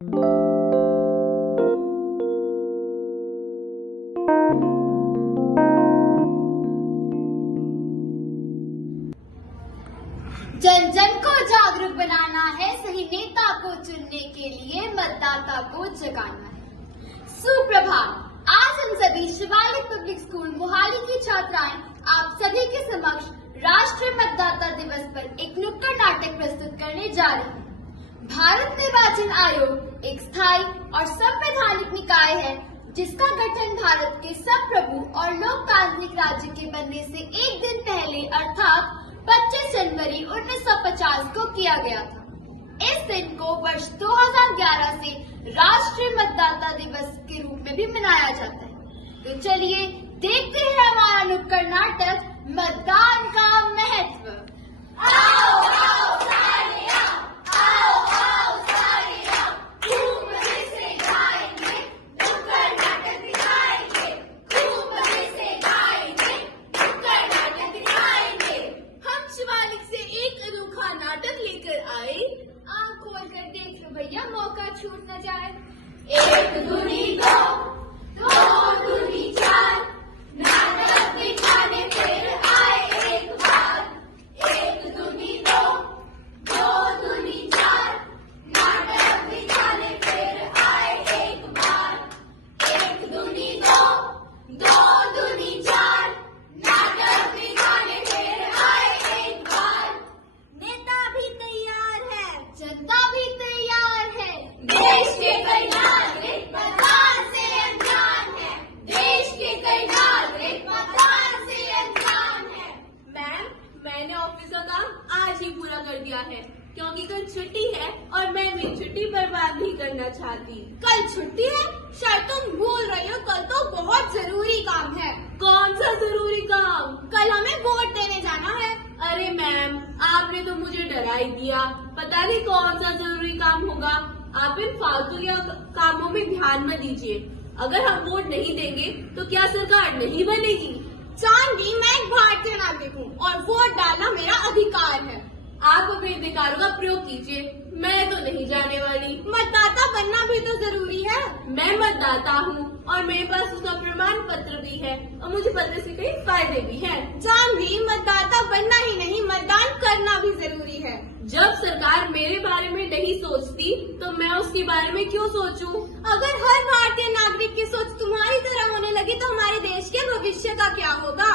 जन जन को जागरूक बनाना है, सही नेता को चुनने के लिए मतदाता को जगाना है। सुप्रभात। आज हम सभी शिवालिक पब्लिक स्कूल मोहाली की छात्राएं आप सभी के समक्ष राष्ट्रीय मतदाता दिवस पर एक नुक्कड़ नाटक प्रस्तुत करने जा रहे हैं। भारत निर्वाचन आयोग एक स्थायी और संवैधानिक निकाय है जिसका गठन भारत के संप्रभु और लोकतांत्रिक राज्य के बनने से एक दिन पहले अर्थात 25 जनवरी 1950 को किया गया था। इस दिन को वर्ष 2011 से राष्ट्रीय मतदाता दिवस के रूप में भी मनाया जाता है। तो चलिए देखते हैं हमारा नुक्कड़ नाटक मतदान का महत्व। आओ आओ सारे आओ आओ सारे आओ, खूब मजे से गाएंगे, नुक्कड़ नाटक दिखाएंगे, खूब मजे से गाएंगे, नुक्कड़ नाटक दिखाएंगे। हम शिवालिक से एक अनोखा नाटक लेकर आए। आँख खोल कर देख लो भैया, मौका छूट न जाए। एक दूनी दो दूनी चार, नाटक दिखाने फिर आए एक बार। एक दूनी दो दूनी चार, नाटक दिखाने फिर आए एक बार। एक दूनी दो दूनी चार, नाटक दिखाने फिर आए एक बार। नेता भी तैयार है, जनता भी तैयार है, देश के कई नागरिक मतदान से अनजान है। देश के कई नागरिक मतदान से अनजान है। मैम, मैंने ऑफिस का काम आज ही पूरा कर दिया है क्योंकि कल छुट्टी है और मैं भी छुट्टी बर्बाद नहीं करना चाहती। कल छुट्टी है? शायद तुम भूल रही हो, कल तो बहुत जरूरी काम है। कौन सा जरूरी काम? कल हमें वोट देने जाना है। अरे मैम, आपने तो मुझे डरा ही दिया। पता नहीं कौन सा जरूरी काम होगा। आप इन फालतू के कामों में ध्यान मत दीजिए। अगर हम वोट नहीं देंगे तो क्या सरकार नहीं बनेगी? जानवी, मैं एक भारतीय नागरिक हूँ और वोट डालना मेरा अधिकार है। आप अपने अधिकारों का प्रयोग कीजिए, मैं तो नहीं जाने वाली। मतदाता बनना भी तो जरूरी है। मैं मतदाता हूँ और मेरे पास उसका प्रमाण पत्र भी है और मुझे पत्र से कई फायदे भी हैं। जानवी, मतदाता बनना ही नहीं, मतदान करना भी जरूरी है। जब सरकार मेरे बारे में नहीं सोचती तो मैं उसके बारे में क्यों सोचूं? अगर हर भारतीय नागरिक की सोच तुम्हारी तरह होने लगी तो हमारे देश के भविष्य का क्या होगा?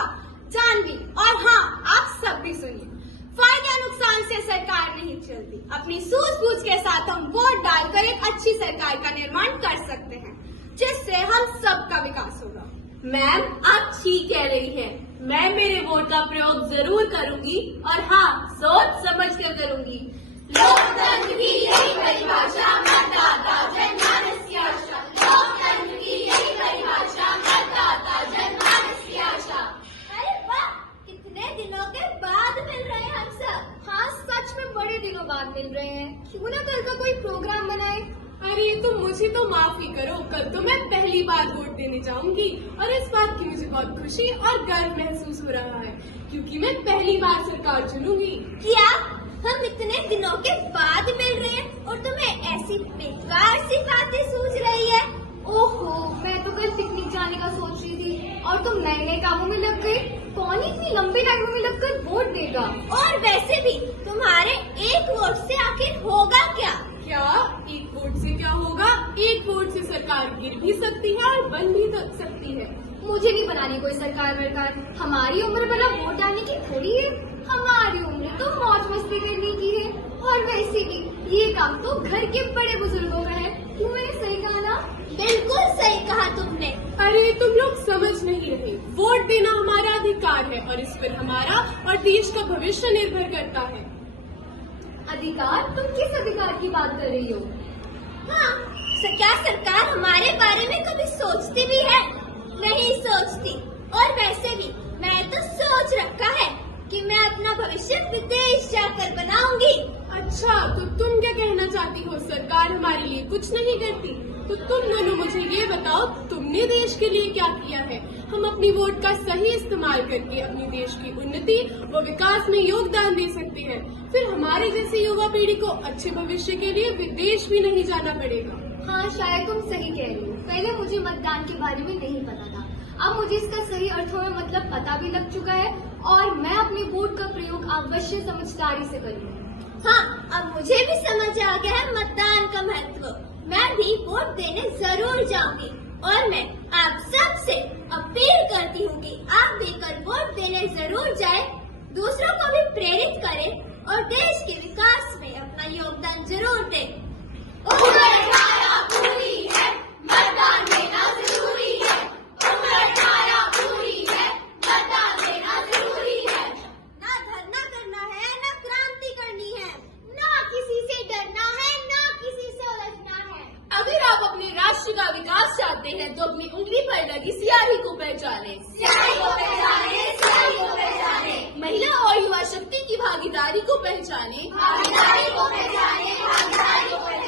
जानवी, और हाँ, आप सब भी सुनिए, फायदा नुकसान से सरकार नहीं चलती। अपनी सूझबूझ के साथ हम वोट डालकर एक अच्छी सरकार का निर्माण कर सकते हैं जिससे हम सबका विकास होगा। मैम, आप ठीक कह रही हैं। मैं मेरे वोट का प्रयोग जरूर करूंगी और हाँ, सोच समझ कर करूंगी। लोकतंत्र की यही परिभाषा, मतदाता जनमानस की आशा। लोकतंत्र की यही परिभाषा, मतदाता जनमानस की आशा। अरे वाह, कितने दिनों के बाद मिल रहे हैं हम सब। हाँ, सच में बड़े दिनों बाद मिल रहे हैं। क्यों ना कल का कोई प्रोग्राम बनाए। अरे तो मुझे तो माफी करो, कल तो मैं पहली बार वोट देने जाऊंगी और इस बात की मुझे बहुत खुशी और गर्व महसूस हो रहा है क्योंकि मैं पहली बार सरकार चुनूंगी। क्या हम इतने दिनों के बाद मिल रहे हैं और तुम्हें ऐसी बेकार सी बातें सूझ रही है? ओहो, मैं तो कल पिकनिक जाने का सोच रही थी और तुम नए नए कामों में लग गई। कौन इतनी लंबी लाइनों में लगकर वोट देगा? और वैसे भी तुम्हारे एक वोट से आखिर होगा क्या? क्या एक वोट से क्या होगा? एक वोट से सरकार गिर भी सकती है और बन भी सकती है। मुझे नहीं बनानी कोई सरकार वरकार। हमारी उम्र भला वोट डालने की थोड़ी है। हमारी उम्र तो मौज मस्ती करने की है और वैसे भी ये काम तो घर के बड़े बुजुर्गों का है। क्यों, मैंने सही कहा ना? बिल्कुल सही कहा तुमने। अरे तुम लोग समझ नहीं रहे। वोट देना हमारा अधिकार है और इस पर हमारा और देश का भविष्य निर्भर करता है। अधिकार? तुम किस अधिकार की बात कर रही हो? हाँ, क्या सरकार हमारे बारे में कभी सोचती भी है? नहीं सोचती। और वैसे भी मैं तो सोच रखा है कि मैं अपना भविष्य विदेश जाकर बनाऊंगी। अच्छा, तो तुम क्या कहना चाहती हो? सरकार हमारे लिए कुछ नहीं करती? तो तुम दोनों मुझे ये बताओ, तुमने देश के लिए क्या किया है? हम अपनी वोट का सही इस्तेमाल करके अपनी देश की उन्नति व विकास में योगदान दे सकते हैं। फिर हमारे जैसे युवा पीढ़ी को अच्छे भविष्य के लिए विदेश भी नहीं जाना पड़ेगा। हाँ, शायद तुम सही कह रही हो। पहले मुझे मतदान के बारे में नहीं पता था, अब मुझे इसका सही अर्थों में मतलब पता भी लग चुका है और मैं अपने वोट का प्रयोग अवश्य समझदारी से करूंगी। हाँ, अब मुझे भी समझ आ गया है मतदान का महत्व। मैं भी वोट देने जरूर जाऊंगी और मैं आप सबसे अपील करती हूँ कि आप भी कल वोट देने जरूर जाएं, दूसरों को भी प्रेरित करें और देश के विकास में अपना योगदान जरूर दें। उम्र 18 पूरी है, मतदान देना जरूरी है। उम्र 18 पूरी है, मतदान देना जरूरी है। ना धरना करना है, ना क्रांति करनी है, ना किसी से डरना है, ना किसी से उलझना है। अगर आप अपने राष्ट्र का विकास चाहते हैं तो अपनी उंगली पर लगी स्याही को पहचाने। स्याही को पहचाने, स्याही को पहचाने। महिला और युवा शक्ति की भागीदारी को पहचाने। भागीदारी को पहचाने, भागीदारी को पहचाने।